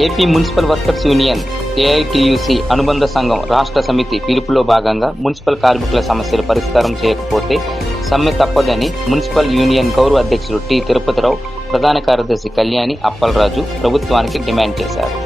AP municipal workers union AITUC అనుబంధ సంఘం రాష్ట్ర సమితి పిలుపులో భాగంగా మున్సిపల్ కార్మికుల సమస్యలు పరిష్కారం చేయకపోతే సమ్మె తప్పదని మున్సిపల్ యూనియన్ గౌరవ అధ్యక్షుడు టి. తిరుపతిరావు ప్రధాన కార్యదర్శి కళ్యాణి అప్పలరాజు ప్రభుత్వానికి డిమాండ్ చేశారు.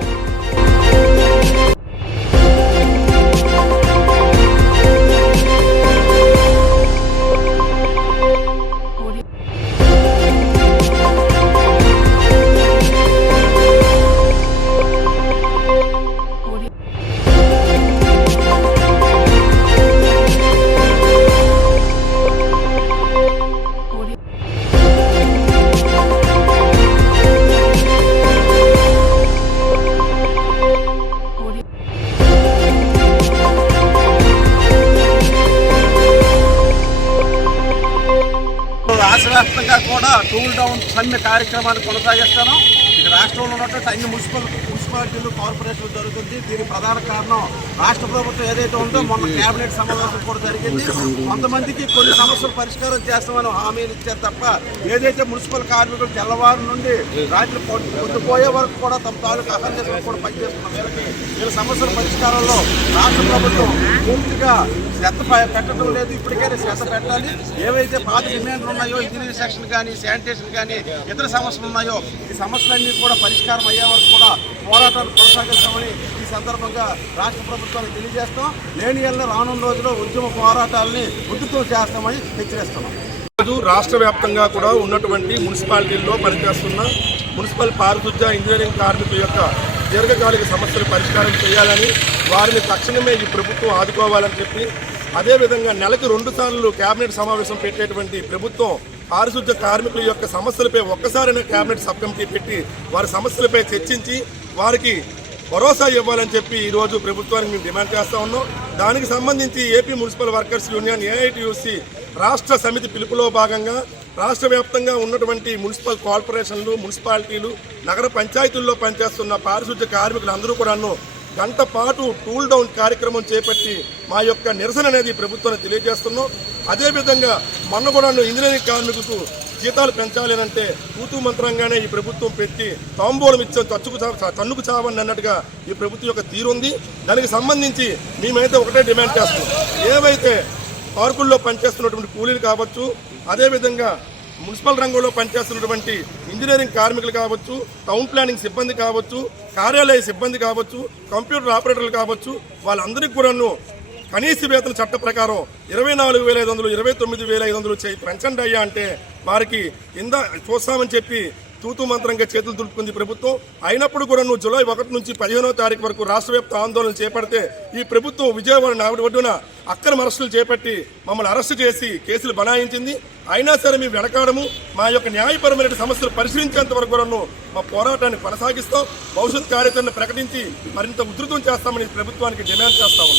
రాష్ట్ర వ్యాప్తంగా కూడా టూల్ డౌన్ సమ్మె కార్యక్రమాన్ని కొనసాగిస్తాను. ఇక రాష్ట్రంలో ఉన్నటువంటి అన్ని మున్సిపల్ మున్సిపాలిటీలు కార్పొరేషన్లు జరుగుతుంది. దీనికి ప్రధాన కారణం రాష్ట్ర ప్రభుత్వం ఏదైతే ఉందో మొన్న కేబినెట్ సమావేశం కూడా జరిగింది. కొంతమందికి కొన్ని సమస్యలు పరిష్కారం చేస్తామని హామీలు ఇచ్చారు తప్ప ఏదైతే మున్సిపల్ కార్మికులు తెల్లవారు నుండి రాత్రి పొద్దుపోయే వరకు కూడా తమ తాలూకు అహర్నిశలు కూడా పనిచేస్తున్నారు. వీళ్ళ సమస్యల పరిష్కారంలో రాష్ట్ర ప్రభుత్వం పూర్తిగా శ్రద్ధ పెట్టడం లేదు ఇప్పటికైనా శ్రద్ధ పెట్టాలి. ఏవైతే పాత డిమాండ్లు ఉన్నాయో ఇంజనీరింగ్ సెక్షన్ కానీ శానిటేషన్ కానీ ఇతర సమస్యలు ఉన్నాయో ఈ సమస్యలన్నీ కూడా పరిష్కారం అయ్యే వరకు కూడా పోరాటాలు కొనసాగిస్తామని ఈ సందర్భంగా రాష్ట్ర ప్రభుత్వానికి తెలియజేస్తాం. లేని ఏళ్ళ రానున్న రోజుల్లో ఉద్యమ పోరాటాలని ఉద్ధృతం చేస్తామని హెచ్చరిస్తున్నాం. రోజు రాష్ట్ర వ్యాప్తంగా కూడా ఉన్నటువంటి మున్సిపాలిటీల్లో పనిచేస్తున్న మున్సిపల్ పారిశుద్ధ్య ఇంజనీరింగ్ కార్మికుల యొక్క దీర్ఘకాలిక సమస్యలు పరిష్కారం చేయాలని వారిని తక్షణమే ఈ ప్రభుత్వం ఆదుకోవాలని చెప్పి అదేవిధంగా నెలకు రెండు సార్లు కేబినెట్ సమావేశం పెట్టేటువంటి ప్రభుత్వం పారిశుద్ధ్య కార్మికుల యొక్క సమస్యలపై ఒక్కసారైనా కేబినెట్ సబ్ కమిటీ పెట్టి వారి సమస్యలపై చర్చించి వారికి భరోసా ఇవ్వాలని చెప్పి ఈరోజు ప్రభుత్వానికి మేము డిమాండ్ చేస్తా ఉన్నాం. దానికి సంబంధించి AP municipal workers union AITUC రాష్ట్ర సమితి పిలుపులో భాగంగా రాష్ట్ర వ్యాప్తంగా ఉన్నటువంటి మున్సిపల్ కార్పొరేషన్లు మున్సిపాలిటీలు నగర పంచాయతీల్లో పనిచేస్తున్న పారిశుద్ధ్య కార్మికులందరూ కూడాను గంట పాటు టూల్ డౌన్ కార్యక్రమం చేపట్టి మా యొక్క నిరసన అనేది ప్రభుత్వాన్ని తెలియజేస్తున్నాం. అదేవిధంగా మొన్న కూడా ఇంజనీరింగ్ కార్మికులకు జీతాలు పెంచాలి అంటే తూతు మంత్రంగానే ఈ ప్రభుత్వం పెట్టి తాంబూలం ఇచ్చే తచ్చుకు తన్నుకు చావని అన్నట్టుగా ఈ ప్రభుత్వం యొక్క తీరుంది దానికి సంబంధించి మేమైతే ఒకటే డిమాండ్ చేస్తున్నాం. ఏవైతే పార్కుల్లో పనిచేస్తున్నటువంటి కూలీలు కావచ్చు అదేవిధంగా మున్సిపల్ రంగంలో పనిచేస్తున్నటువంటి ఇంజనీరింగ్ కార్మికులు కావచ్చు టౌన్ ప్లానింగ్ సిబ్బంది కావచ్చు కార్యాలయ సిబ్బంది కావచ్చు కంప్యూటర్ ఆపరేటర్లు కావచ్చు వాళ్ళందరికీ కూడాను కనీస వేతన చట్ట ప్రకారం ఇరవై నాలుగు వేల ఐదు వందలు ఇరవై తొమ్మిది వేల ఐదు వందలు చేయి పెంచండి అయ్యా అంటే వారికి ఇంద చూస్తామని చెప్పి తూతూ మంత్రంగా చేతులు దులుపుకుంది ప్రభుత్వం. అయినప్పుడు కూడా నువ్వు జూలై ఒకటి నుంచి పదిహేనో తారీఖు వరకు రాష్ట్ర వ్యాప్త ఆందోళన చేపడితే ఈ ప్రభుత్వం విజయవాడ నావిడి ఒడ్డున అక్రమ అరెస్టులు చేపట్టి మమ్మల్ని అరెస్టు చేసి కేసులు బనాయించింది. అయినా సరే మేము వెనకాడము. మా యొక్క న్యాయపరమైన సమస్యలు పరిశీలించేంత వరకు కూడాను మా పోరాటాన్ని కొనసాగిస్తాం. భవిష్యత్ కార్యాచరణ ప్రకటించి మరింత ఉధృతం చేస్తామని ప్రభుత్వానికి డిమాండ్ చేస్తాము